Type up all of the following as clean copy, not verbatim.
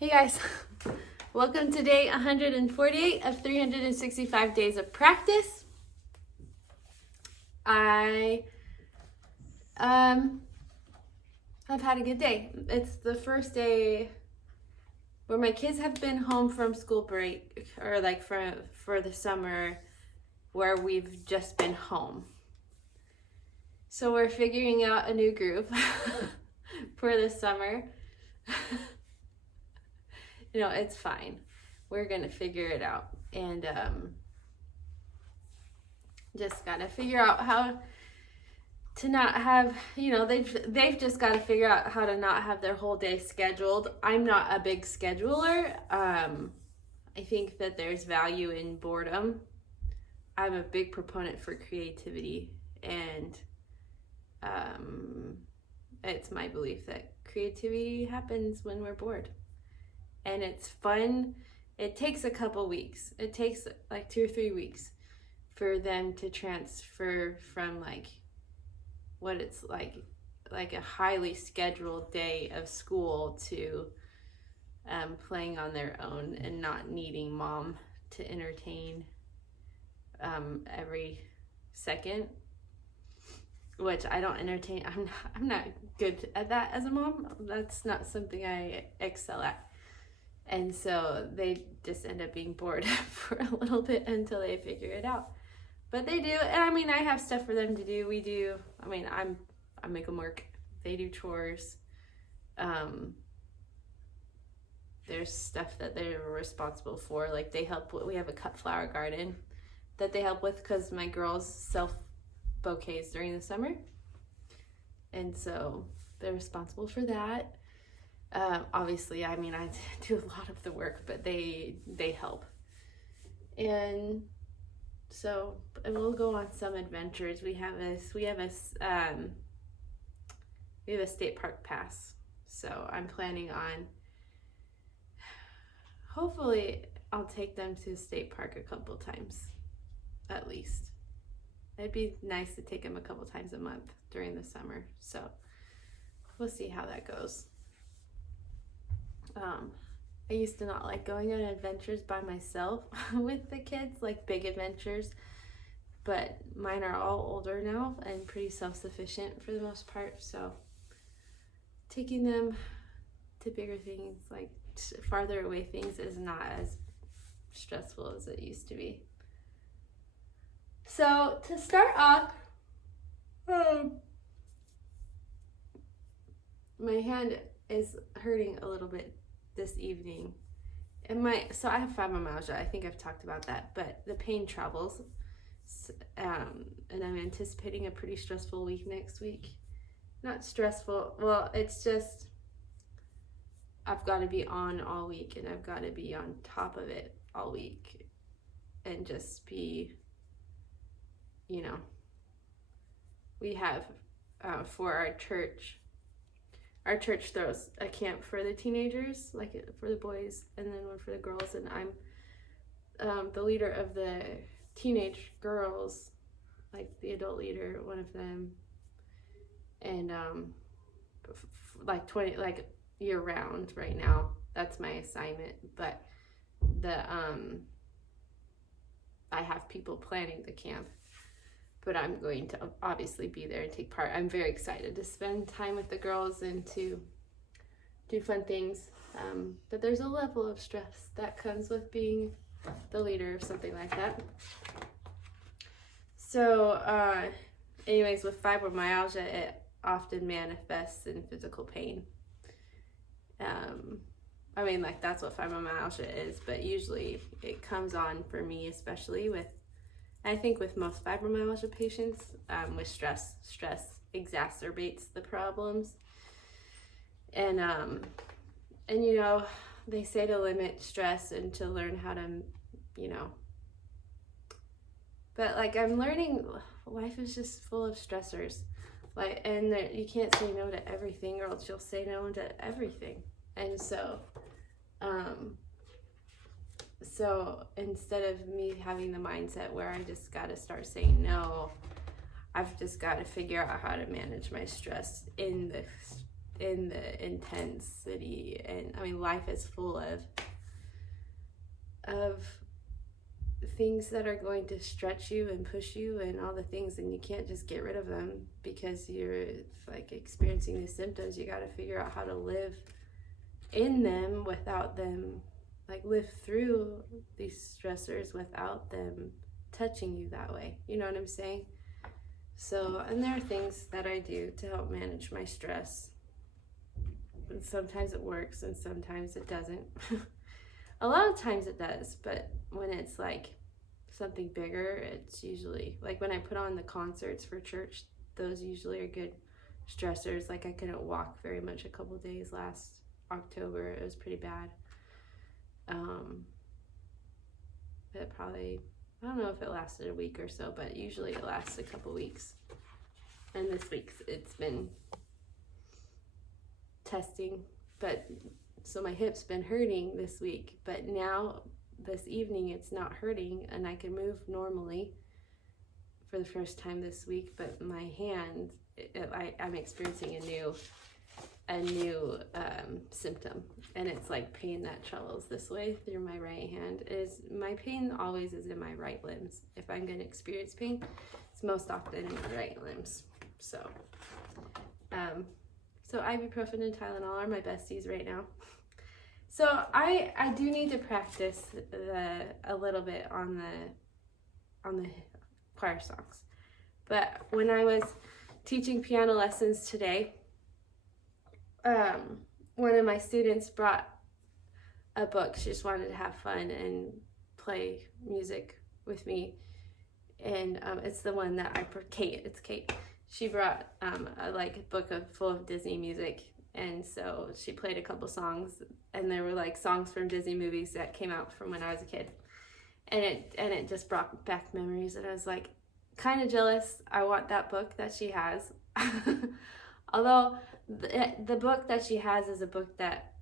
Hey guys, welcome to day 148 of 365 days of practice. I have had a good day. It's the first day where my kids have been home from school break, or like for the summer, where we've just been home. So we're figuring out a new group for the summer. It's fine. We're gonna figure it out, and just gotta figure out how to not have, they've just got to figure out how to not have their whole day scheduled. I'm not a big scheduler. I think that there's value in boredom. I'm a big proponent for creativity, and it's my belief that creativity happens when we're bored. And it's fun. It takes a couple weeks. It takes like 2 or 3 weeks for them to transfer from like what it's like a highly scheduled day of school to playing on their own and not needing mom to entertain every second, which I don't entertain. I'm not good at that as a mom. That's not something I excel at. And so they just end up being bored for a little bit until they figure it out. But they do, and I have stuff for them to do. We do. I make them work. They do chores. There's stuff that they're responsible for. Like they help. We have a cut flower garden that they help with because my girls sell bouquets during the summer, and so they're responsible for that. Obviously, I do a lot of the work, but they help. And so we'll go on some adventures. We have a state park pass. So I'm planning on, hopefully I'll take them to the state park a couple times, at least. It'd be nice to take them a couple times a month during the summer. So we'll see how that goes. I used to not like going on adventures by myself with the kids, like big adventures, but mine are all older now and pretty self-sufficient for the most part, so taking them to bigger things, like farther away things, is not as stressful as it used to be. So to start off, my hand is hurting a little bit this evening, and so I have fibromyalgia. I think I've talked about that, but the pain travels, and I'm anticipating a pretty stressful week next week. Not stressful, well, it's just I've got to be on all week, and I've got to be on top of it all week, and just be, we have for our church throws a camp for the teenagers, like for the boys, and then one for the girls, and I'm the leader of the teenage girls, like the adult leader, one of them, and like 20, like year round right now. That's my assignment, but I have people planning the camp, but I'm going to obviously be there and take part. I'm very excited to spend time with the girls and to do fun things. But there's a level of stress that comes with being the leader of something like that. So anyways, with fibromyalgia, it often manifests in physical pain. That's what fibromyalgia is, but usually it comes on for me, especially I think with most fibromyalgia patients, with stress. Stress exacerbates the problems. And they say to limit stress and to learn how to, but like I'm learning life is just full of stressors. And you can't say no to everything, or else you'll say no to everything. And so instead of me having the mindset where I just got to start saying no, I've just got to figure out how to manage my stress in in the intensity. And I mean, life is full of things that are going to stretch you and push you and all the things, and you can't just get rid of them because you're like experiencing these symptoms. You got to figure out how to live in them without them, like live through these stressors without them touching you that way. You know what I'm saying? So, and there are things that I do to help manage my stress, and sometimes it works and sometimes it doesn't. A lot of times it does, but when it's like something bigger, it's usually like when I put on the concerts for church, those usually are good stressors. Like I couldn't walk very much a couple days last October. It was pretty bad. It probably, I don't know if it lasted a week or so, but usually it lasts a couple weeks. And this week it's been testing, but so my hip's been hurting this week, but now this evening it's not hurting and I can move normally for the first time this week. But my hand, I'm experiencing a new symptom, and it's like pain that travels this way through my right hand. My pain always is in my right limbs. If I'm going to experience pain, it's most often in my right limbs. So ibuprofen and Tylenol are my besties right now. So I do need to practice a little bit on the choir songs. But when I was teaching piano lessons today, one of my students brought a book. She just wanted to have fun and play music with me. And it's the one that Kate. She brought a book full of Disney music. And so she played a couple songs, and there were like songs from Disney movies that came out from when I was a kid. And it just brought back memories, and I was like kind of jealous. I want that book that she has. Although the book that she has is a book that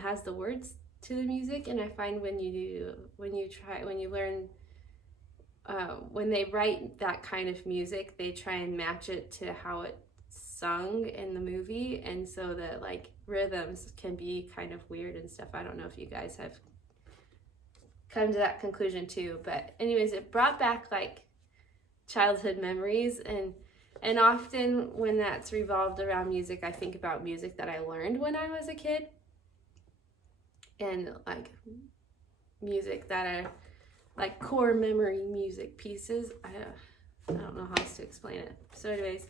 has the words to the music, and I find when they write that kind of music, they try and match it to how it's sung in the movie, and so the like rhythms can be kind of weird and stuff. I don't know if you guys have come to that conclusion too, but anyways, it brought back like childhood memories, and often when that's revolved around music, I think about music that I learned when I was a kid, and like music that are like core memory music pieces. I don't know how else to explain it. So anyways,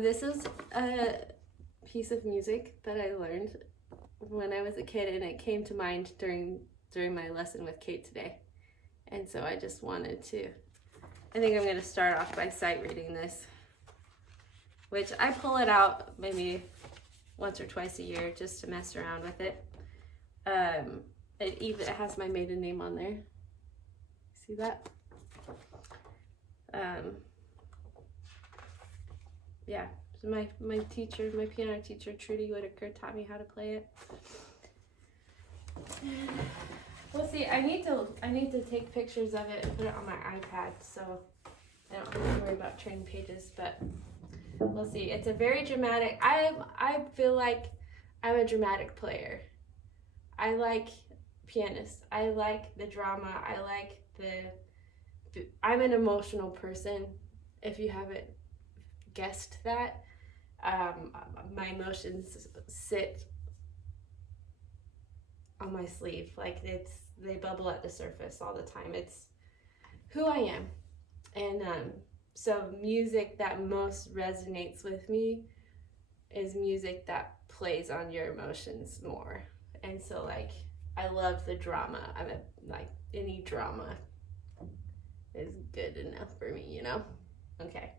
this is a piece of music that I learned when I was a kid, and it came to mind during my lesson with Kate today. And so I just wanted to, I think I'm going to start off by sight reading this, which I pull it out maybe once or twice a year just to mess around with it. It has my maiden name on there. See that? Yeah, so my piano teacher, Trudy Whitaker, taught me how to play it. We'll see. I need to take pictures of it and put it on my iPad, so I don't have to worry about turning pages. But we'll see. It's a very dramatic. I feel like I'm a dramatic player. I like pianists. I like the drama. I'm an emotional person. If you haven't guessed that, my emotions sit on my sleeve, like they bubble at the surface all the time. It's who I am. And so music that most resonates with me is music that plays on your emotions more. And so like I love the drama. Like any drama is good enough for me, you know? Okay.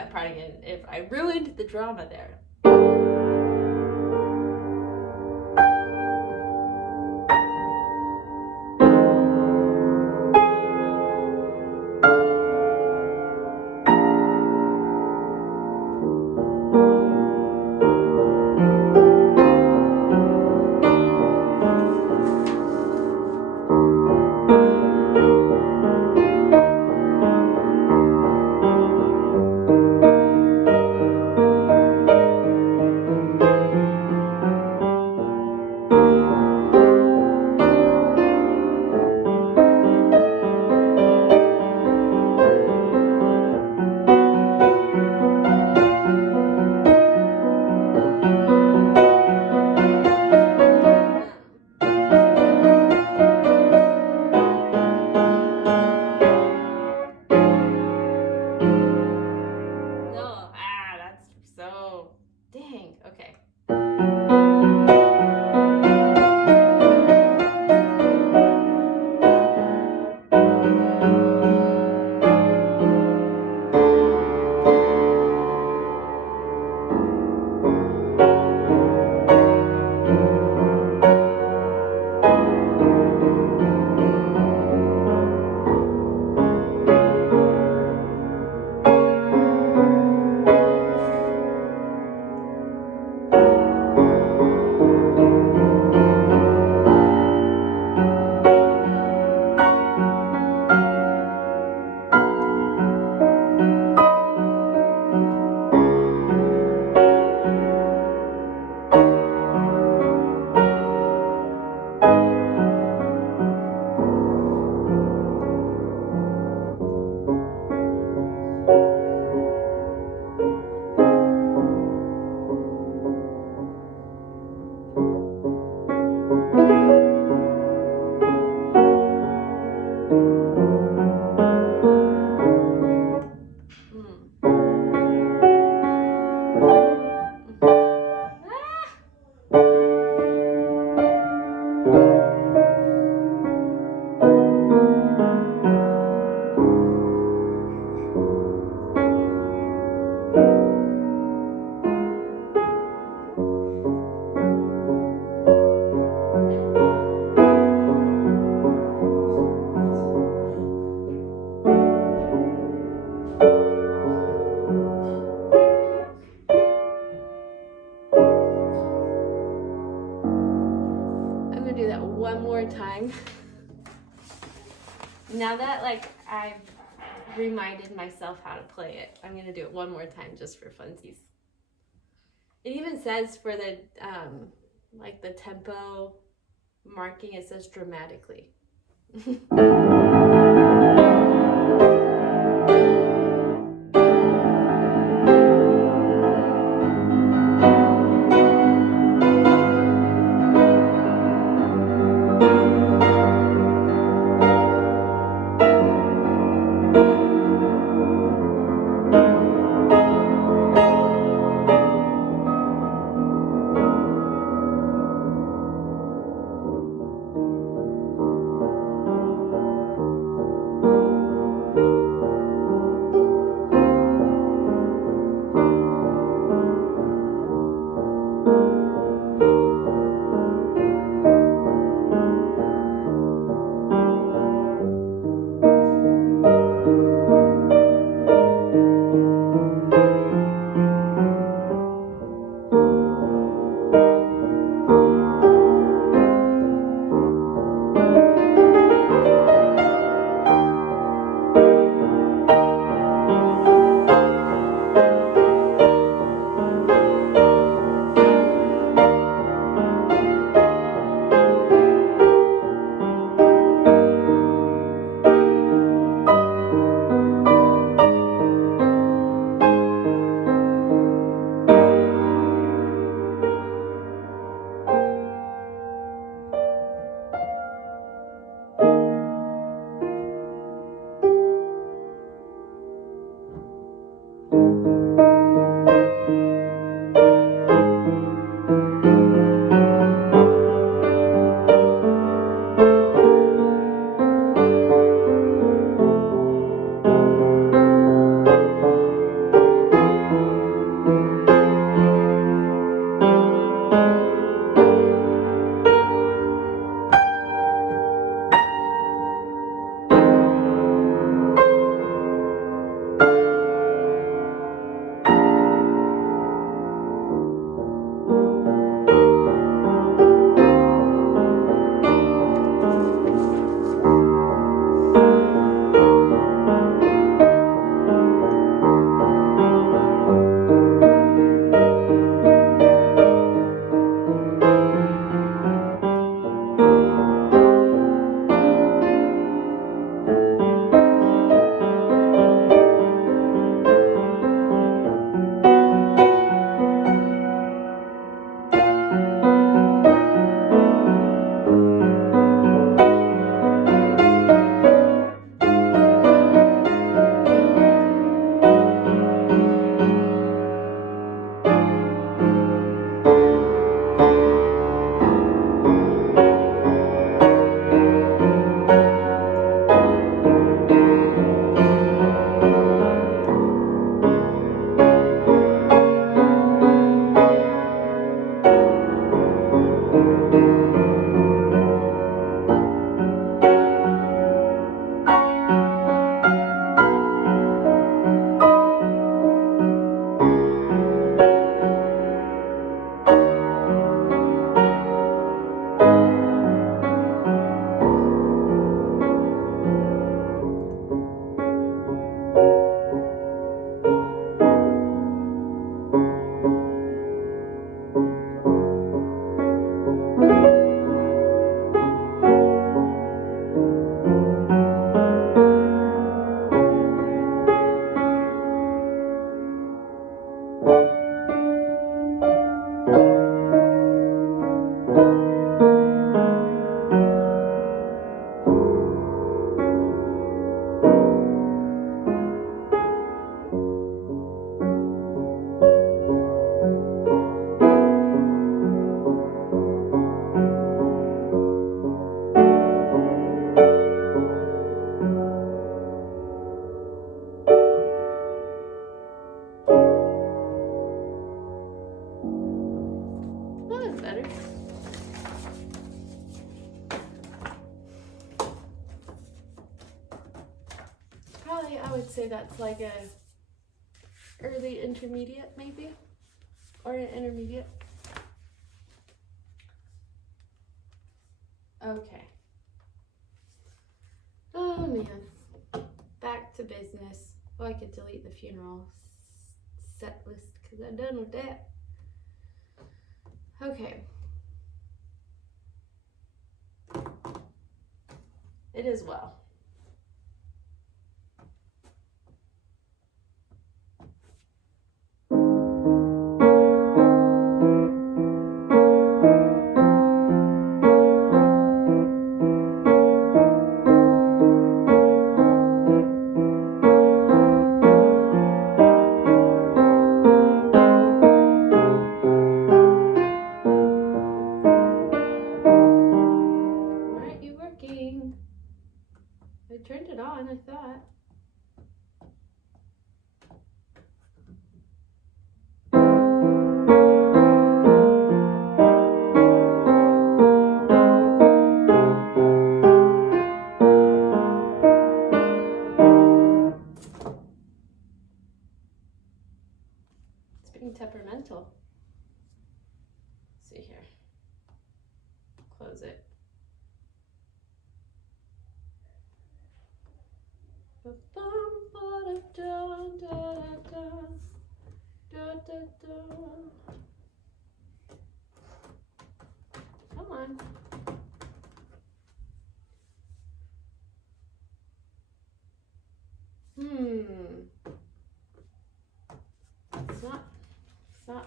that part again if I ruined the drama there. Dang, okay. Do that one more time. Now that like I've reminded myself how to play it, I'm gonna do it one more time just for funsies. It even says for the like the tempo marking, it says dramatically. would say that's like a early intermediate maybe, or an intermediate. Okay. Oh man, back to business. Oh, I could delete the funeral set list because I'm done with that. Okay. It is well. I turned it on, I thought. It's being temperamental. Let's see here. Close it. Come on. It's not.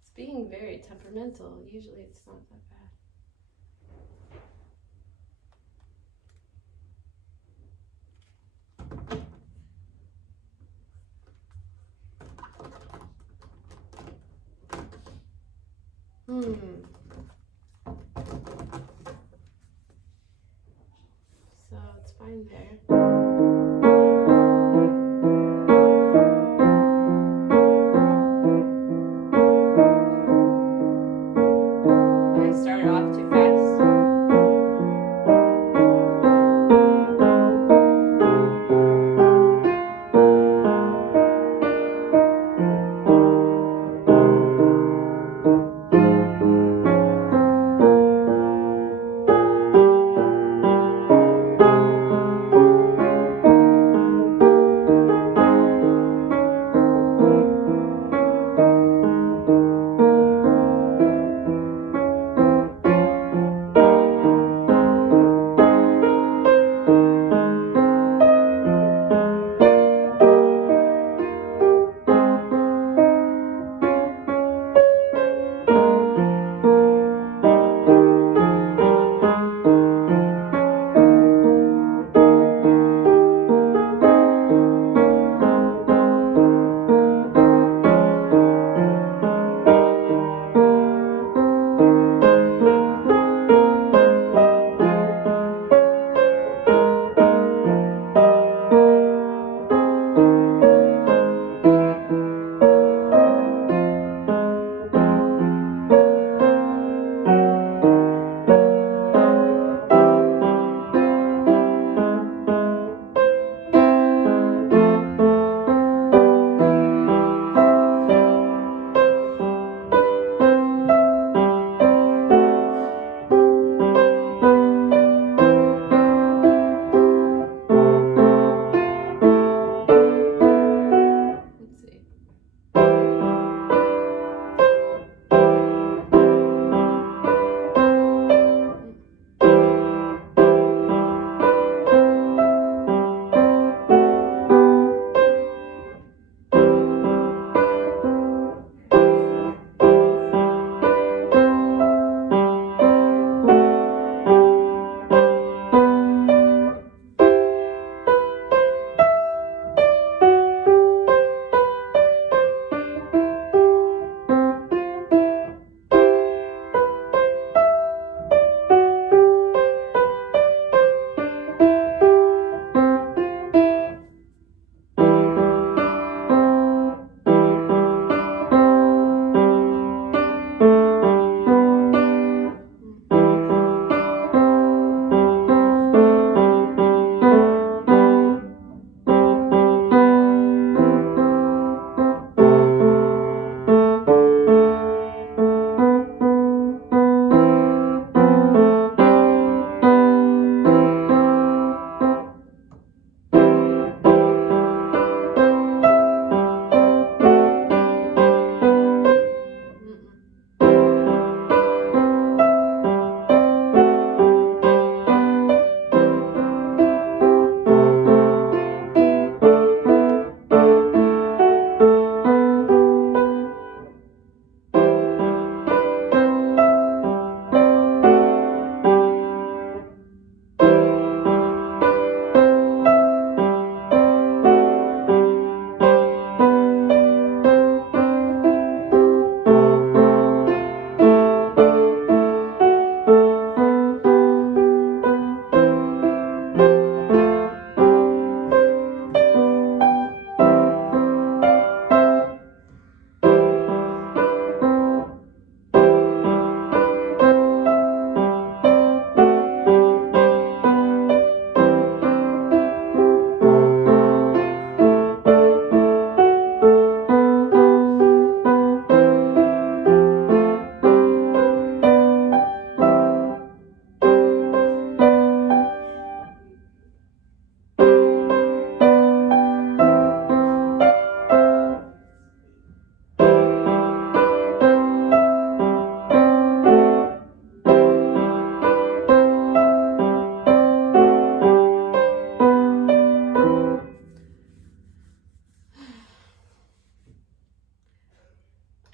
It's being very temperamental. Usually it's not that bad. So it's fine there. I started off too fast.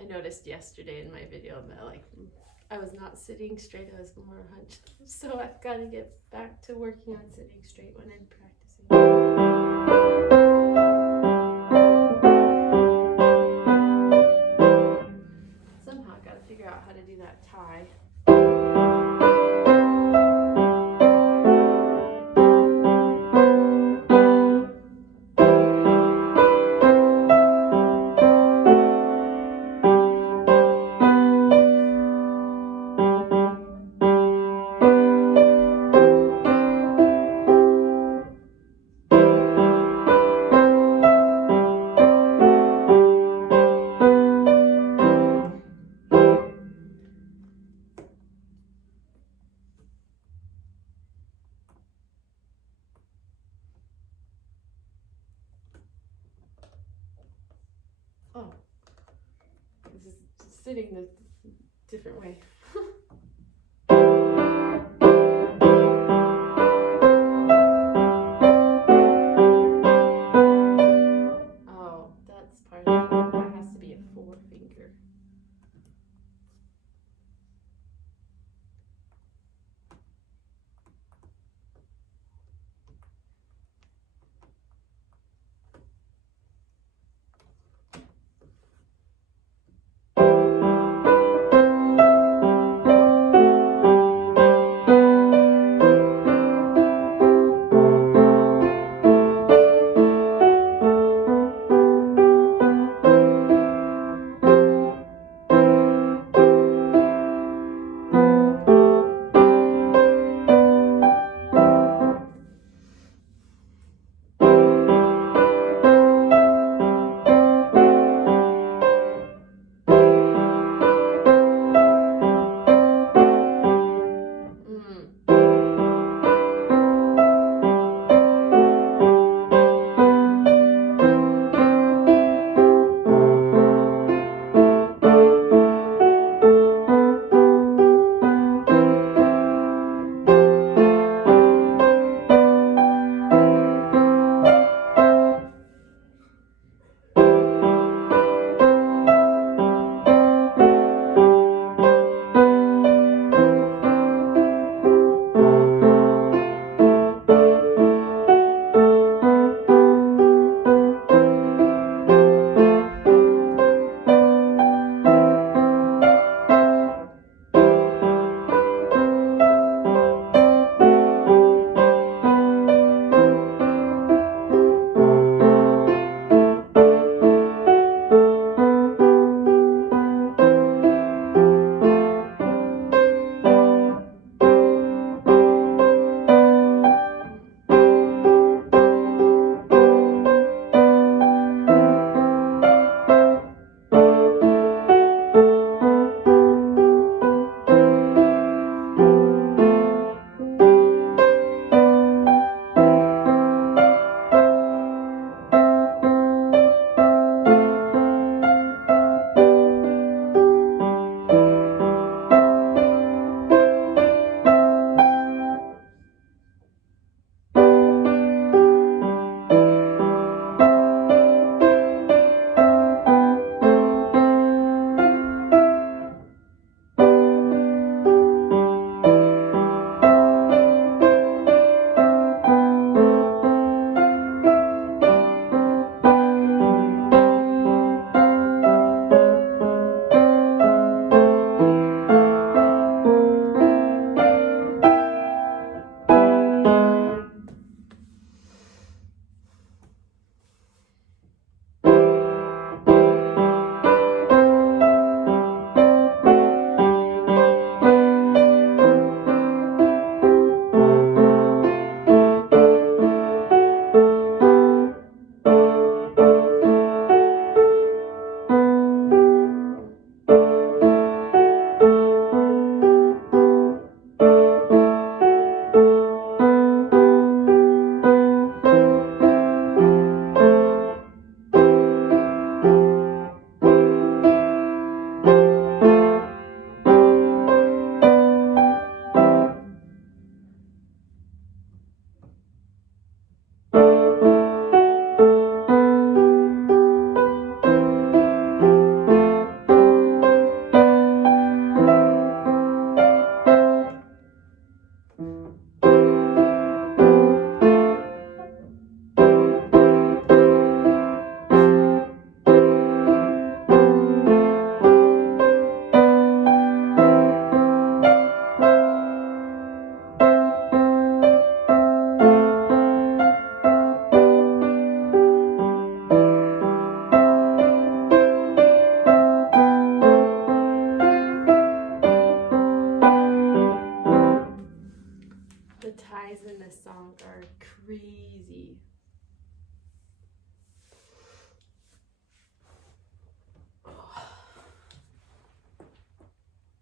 noticed yesterday in my video that like I was not sitting straight, I was more hunched. So I've got to get back to working on sitting straight when I'm practicing. Somehow I got to figure out how to do that tie. Oh, this is sitting the different way. Oh, that's part of it. That has to be a 4-finger.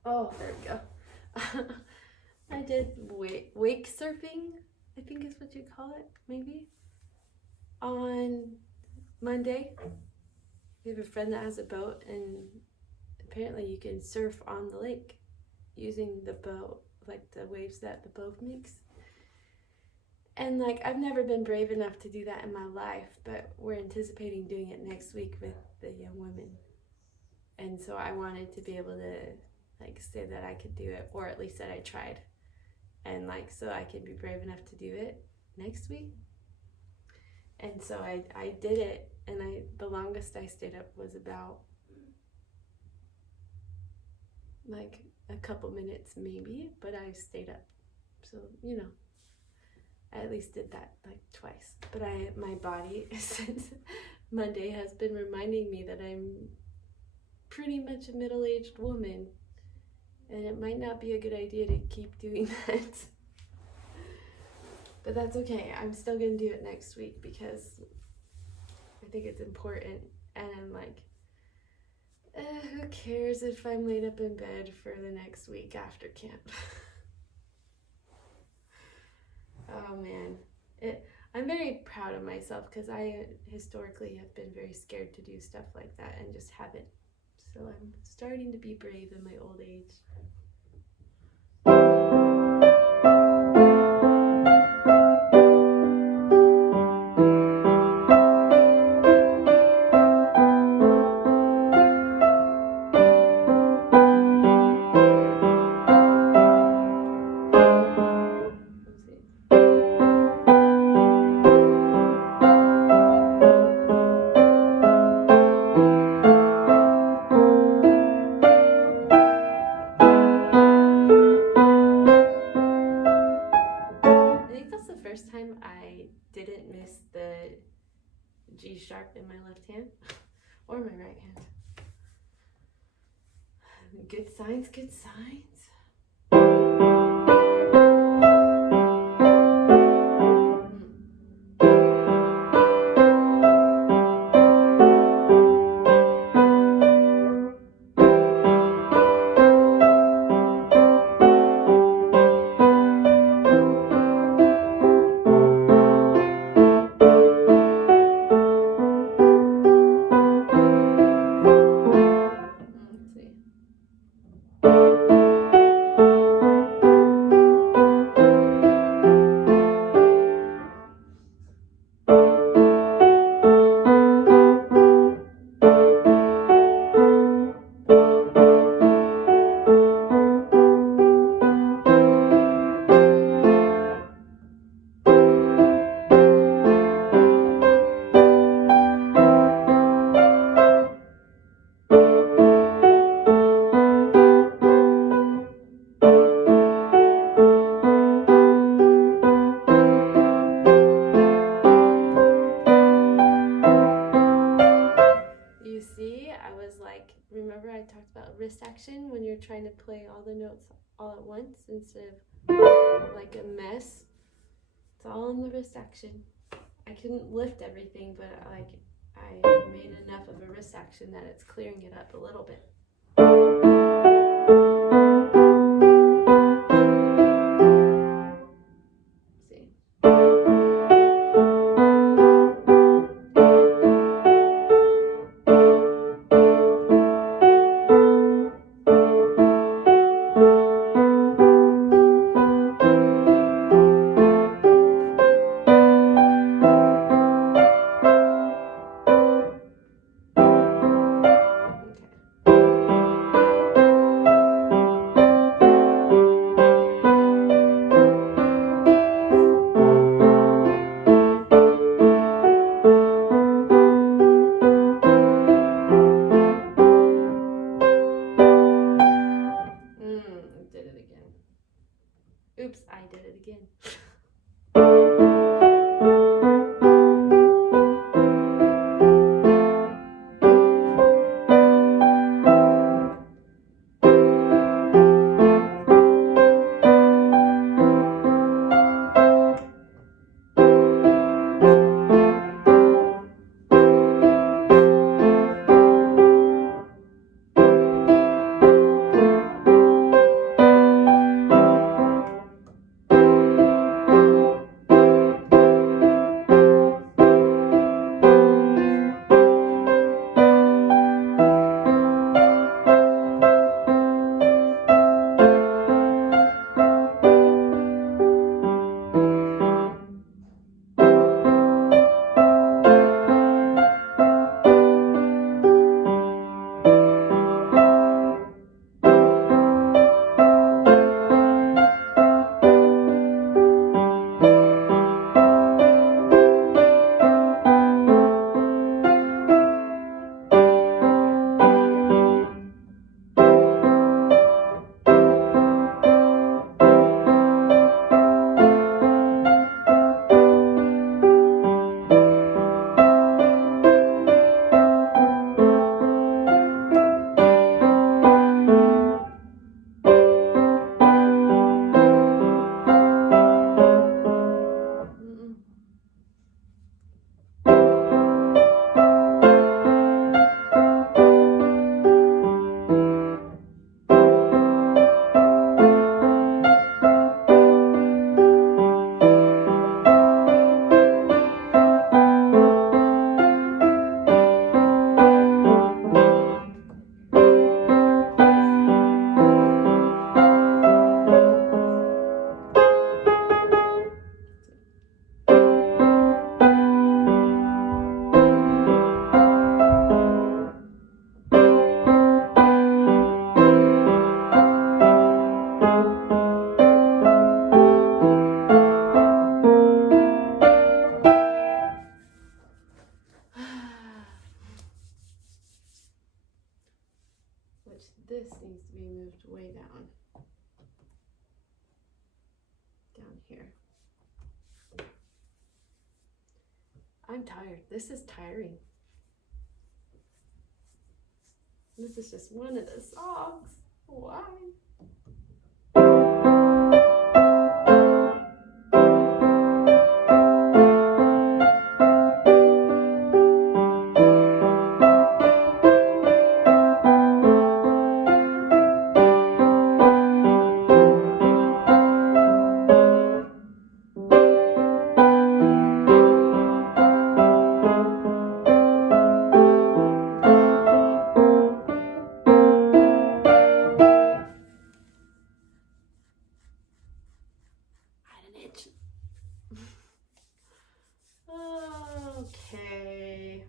Oh, there we go. I did wake surfing, I think is what you call it, maybe, on Monday. We have a friend that has a boat, and apparently you can surf on the lake using the boat, like the waves that the boat makes. And like, I've never been brave enough to do that in my life, but we're anticipating doing it next week with the young women. And so I wanted to be able to like say that I could do it, or at least that I tried. And like, so I can be brave enough to do it next week. And so I did it, and the longest I stayed up was about like a couple minutes maybe, but I stayed up. So, you know, I at least did that like twice. But my body since Monday has been reminding me that I'm pretty much a middle-aged woman, and it might not be a good idea to keep doing that. But that's okay. I'm still gonna do it next week because I think it's important, and I'm like, who cares if I'm laid up in bed for the next week after camp? Oh man, I'm very proud of myself because I historically have been very scared to do stuff like that and just haven't. So I'm starting to be brave in my old age. Time I didn't miss the G sharp in my left hand or my right hand. Good signs, good signs. You see, I was like, remember I talked about wrist action when you're trying to play all the notes all at once instead of like a mess? It's all in the wrist action. I couldn't lift everything, but like I made enough of a wrist action that it's clearing it up a little bit. Okay. this needs to be moved way down. Down here. I'm tired. This is tiring. This is just one of the songs. Why? Okay.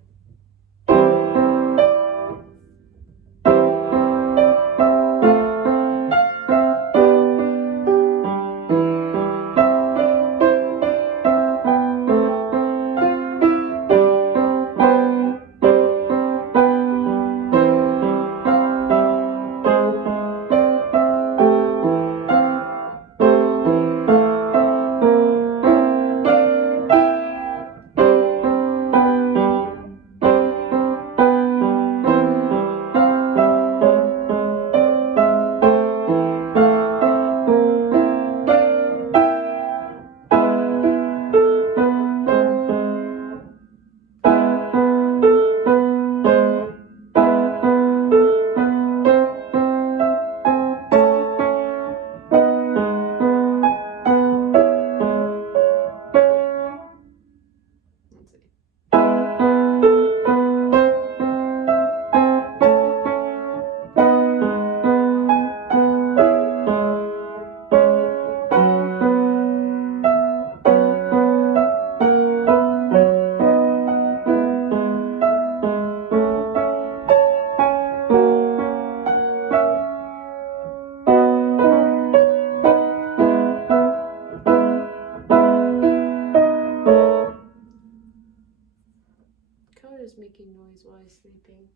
Coda's making noise while he's sleeping.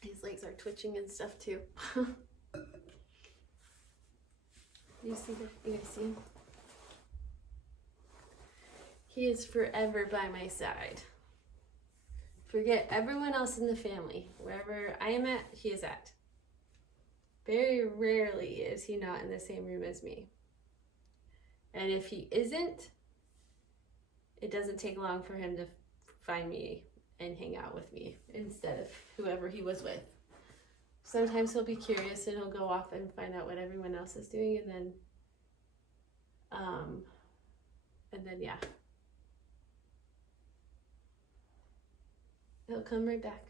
His legs are twitching and stuff too. You see that? You guys see him? He is forever by my side. Forget everyone else in the family. Wherever I am at, he is at. Very rarely is he not in the same room as me. And if he isn't, it doesn't take long for him to find me and hang out with me instead of whoever he was with. Sometimes he'll be curious and he'll go off and find out what everyone else is doing, and then yeah. He'll come right back.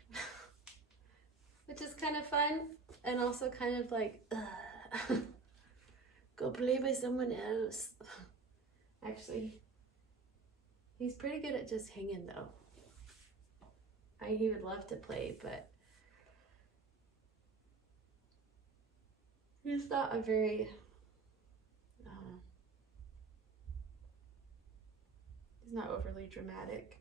Which is kind of fun and also kind of like, go play with someone else. Actually, he's pretty good at just hanging though. He would love to play, but he's not a very, he's not overly dramatic.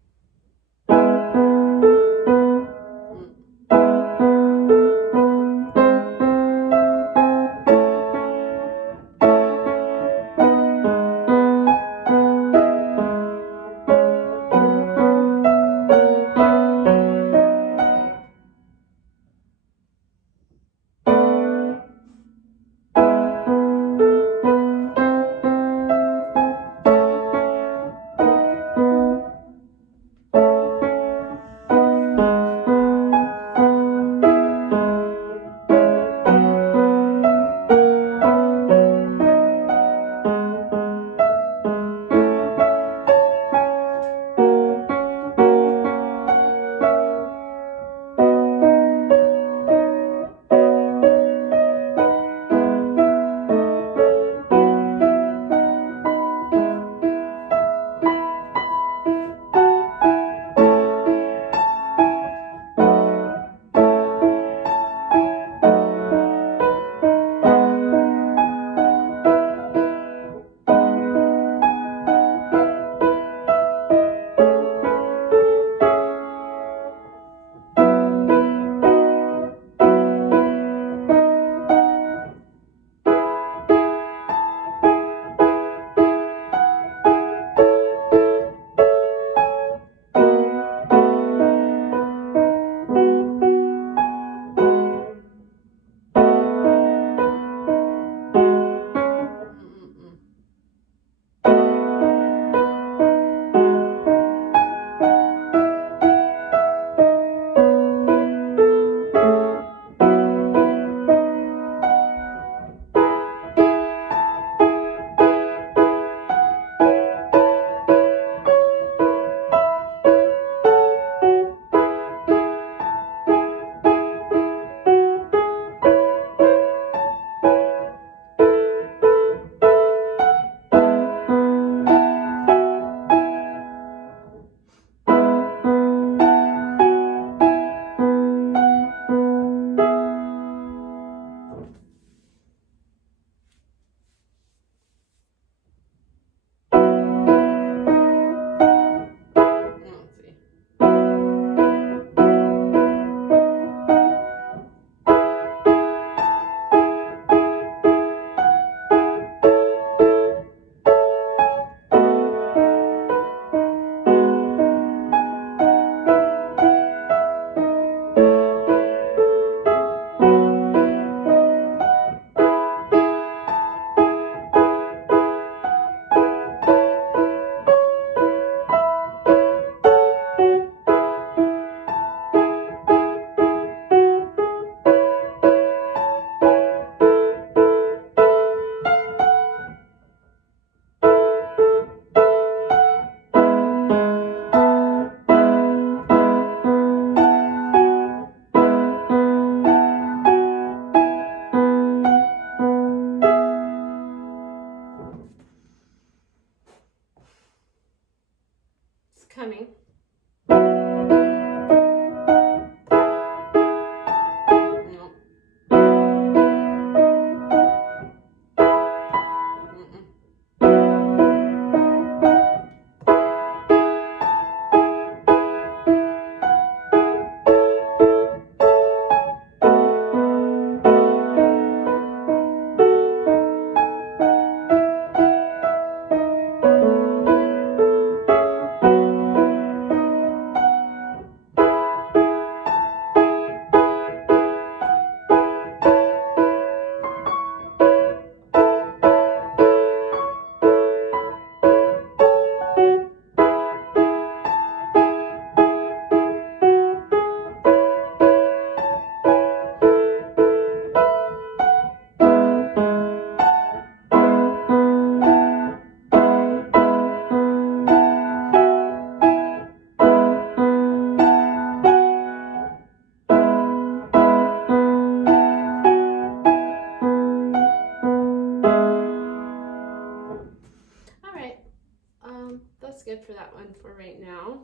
coming. No. Mm-mm. All right. That's good for that one for right now.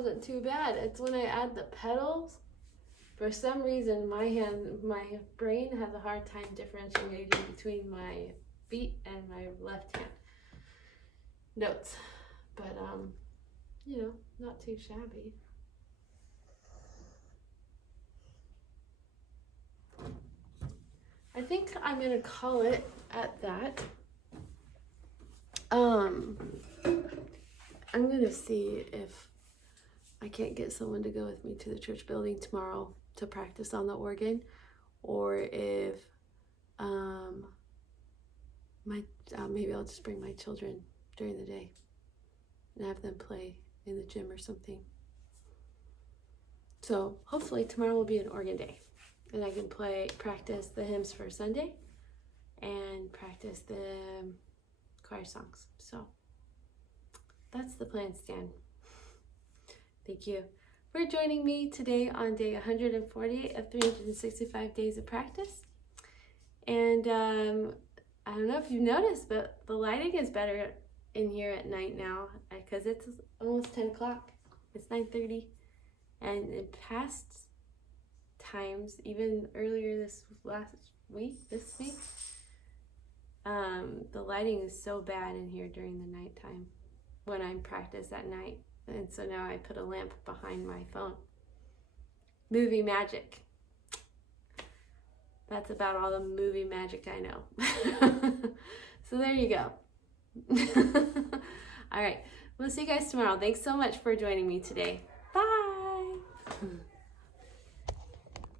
wasn't too bad. It's when I add the pedals. For some reason, my brain has a hard time differentiating between my feet and my left hand notes. But, you know, not too shabby. I think I'm going to call it at that. I'm going to see if I can't get someone to go with me to the church building tomorrow to practice on the organ, or if maybe I'll just bring my children during the day and have them play in the gym or something. So hopefully tomorrow will be an organ day, and I can practice the hymns for Sunday and practice the choir songs. So that's the plan, Stan. Thank you for joining me today on day 148 of 365 days of practice. And I don't know if you've noticed, but the lighting is better in here at night now because it's almost 10 o'clock. It's 9:30. And in past times, even earlier this week, the lighting is so bad in here during the nighttime when I'm practice at night. And so now I put a lamp behind my phone. Movie magic. That's about all the movie magic I know. So there you go. All right. We'll see you guys tomorrow. Thanks so much for joining me today. Bye.